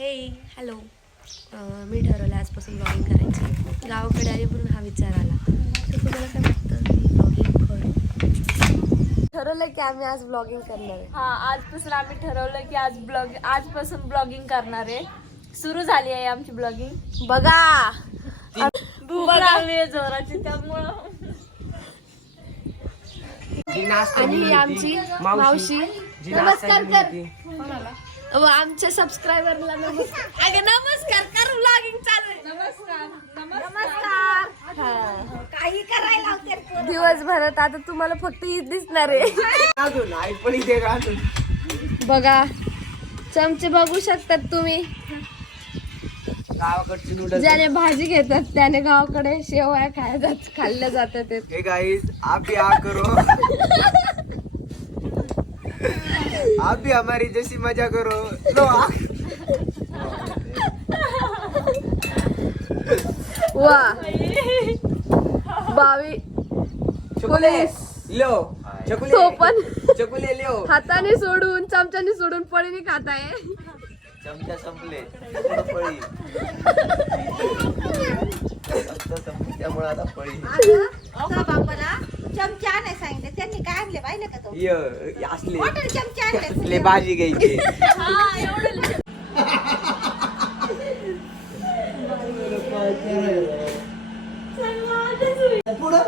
हे हॅलो. मी ठरवलं आजपासून ब्लॉगिंग करायची. गावाकडे आली म्हणून हा विचार आला. तर तुम्हाला काय वाटतं मी ब्लॉगिंग करू? ठरवलं की आम्ही आज ब्लॉगिंग करणार आहे. हा, आजपासून आम्ही ठरवलं की आजपासून ब्लॉगिंग करणार आहे. सुरू झाली आहे आमची ब्लॉगिंग. बघा भूक लागली आहे जोराची, त्यामुळं. आणि ही आमची मावशी. नमस्कार कर आमच्या सबस्क्रायबरला. नमस्कार कर. ब्लॉगिंग चालू आहे. नमस्कार. काही करायला लावते दिवसभरात आता तुम्हाला फक्त हीच दिसणार आहे. बघा चमचे बघू शकतात तुम्ही. गावाकडची नूडल्स. ज्याने भाजी घेतात त्याने गावाकडे शेवया खाल्ल्या जातात. हे गाइस आप भी आ करो. आप भी हमारी जैसी मजा करो. लो आ. वा बावी पोलीस. लो चकुले. तो पण चकुले लो. हाताने सोडून चमच्याने सोडून पळीने खाताय. चमचा संपले. फळी. त्यामुळे आता फळी. बापाला चमचे आणाय सांगितले, त्यांनी काय आणले पाहिले का तो? असले मोठे चमचे आणले. असले भाजी घ्यायची. पुढं